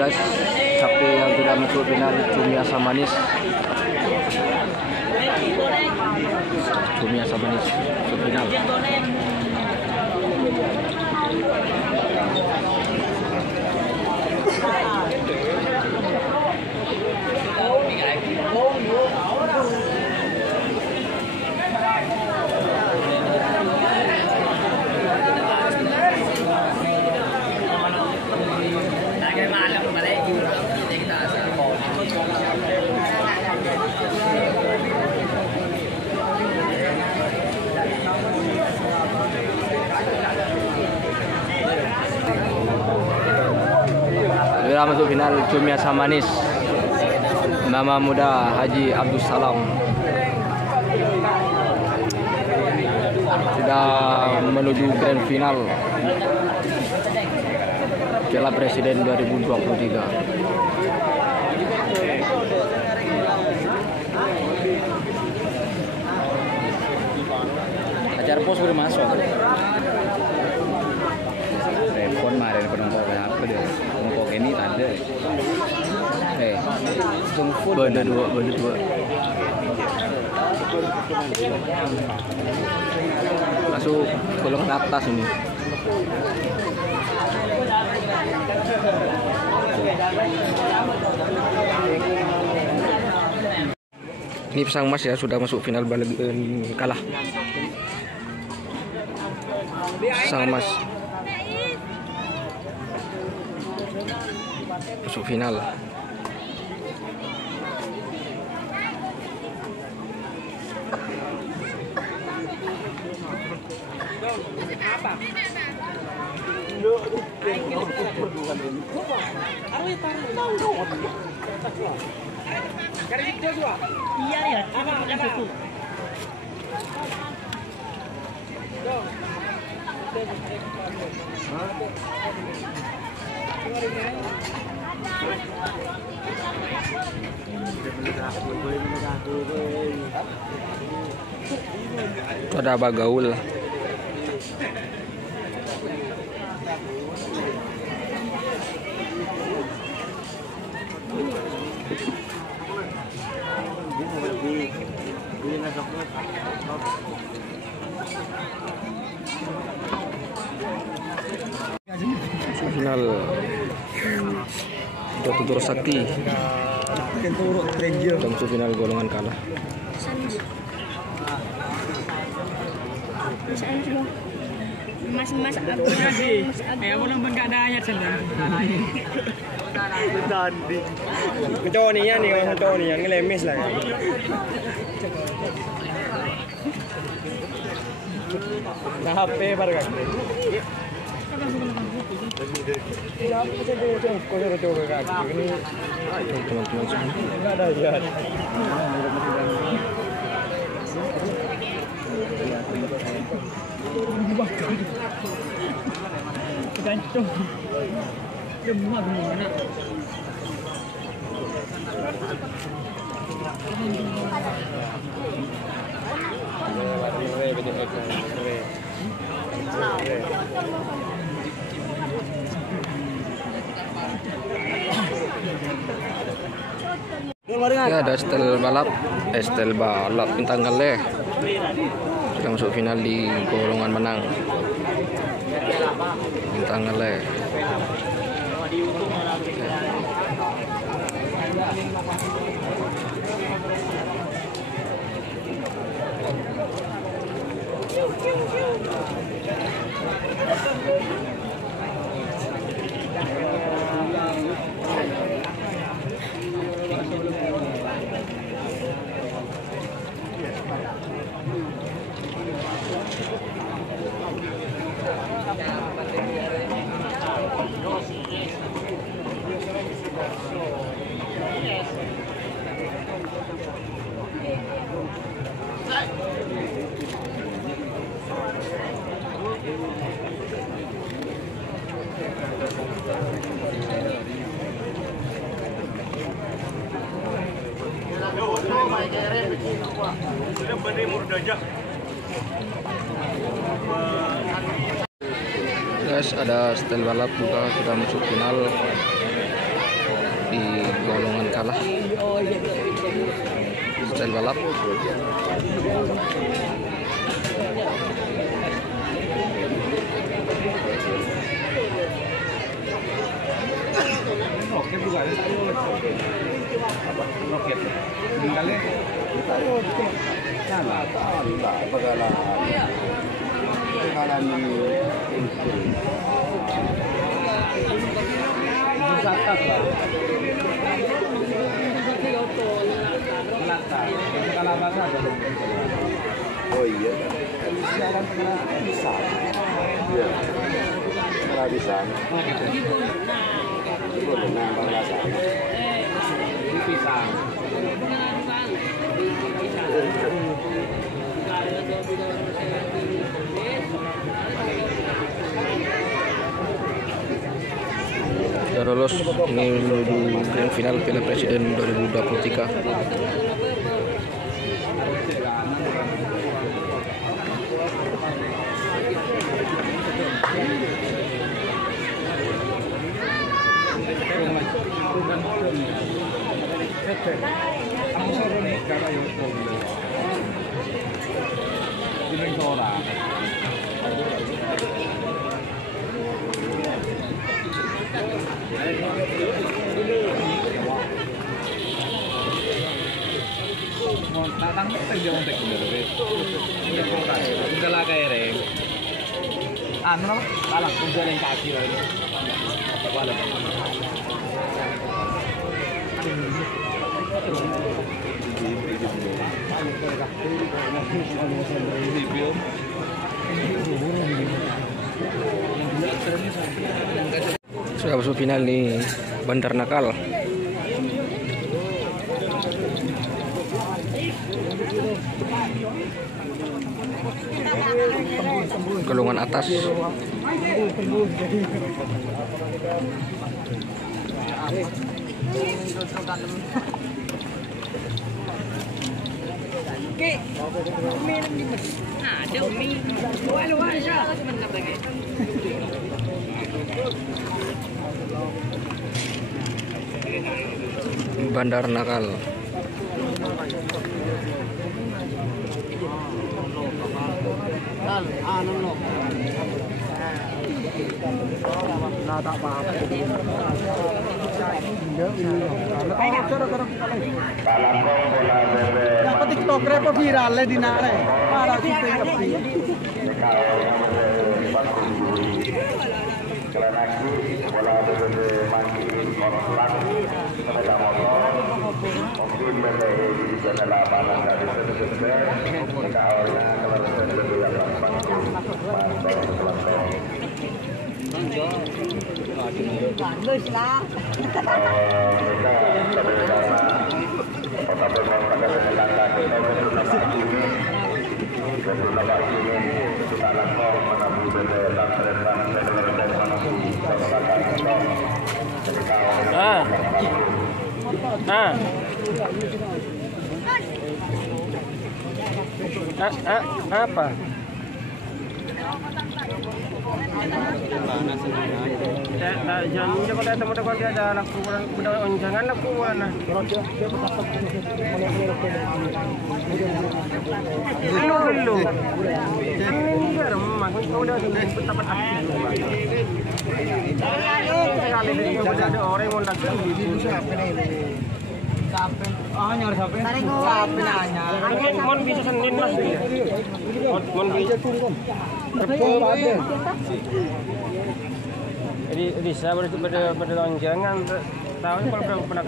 guys, sapi yang tidak masuk final cumi asam manis. Cumi asam manis masuk final. Masuk final cumi asam manis Mama Muda Haji Abdul Salam sudah menuju grand final Piala Presiden 2023. Ajar pos udah masuk. Telepon kemarin penonton apa dia? Ini ada. Tunggu benda dua. Masuk kolom ke atas ini. Ini Pesang Mas ya sudah masuk final kalah. Pesang Mas masuk final. Iya ya, apa itu? Ada Bagaul. Final Dr. Sakti dan final golongan kalah. Mas aku nonton keadaannya sendiri. Cowok nih yang ngelemes lah. Nah HP pada kan. Teman-teman semua. Enggak ada ya. Gantung. Demam gimana? Ya, ada Estel balap bintang kali sudah masuk final di golongan menang bintang kali. Guys, ada setel balap juga sudah masuk final kalah. Style balap. Roket juga ada. Roket. Tinggalnya. Salah. Bagalah. Bagalah ni. Zakat lah. Kalau bahasa ada. Oh iya. Siaran bisa. Iya. Kalau bisa. Boleh nambah bahasa. Bisa. Sudah lolos ini menuju grand final Piala Presiden 2023. Datang terjauh untuk kita. Udah lah kayak reng. Anu balang jalan kaki lagi. Balang. Sudah masuk final nih Bandar Nakal. Golongan atas. Bandar Nakal. Dapat TikTok apa viral di nare. Para kita tapi. Apa? Jangan kalau ada teman-teman dia ada laku jangan laku mana. Dulu. Enggak, mak kau udah tempat aktif. Sekali ada orang yang mau datang di siapa ini? Sampai nyari sampai. Sampai nanya. Mon bisa Senin Mas. Mon bisa turun. Jadi bisa pada lonjangan tahu kalau pernah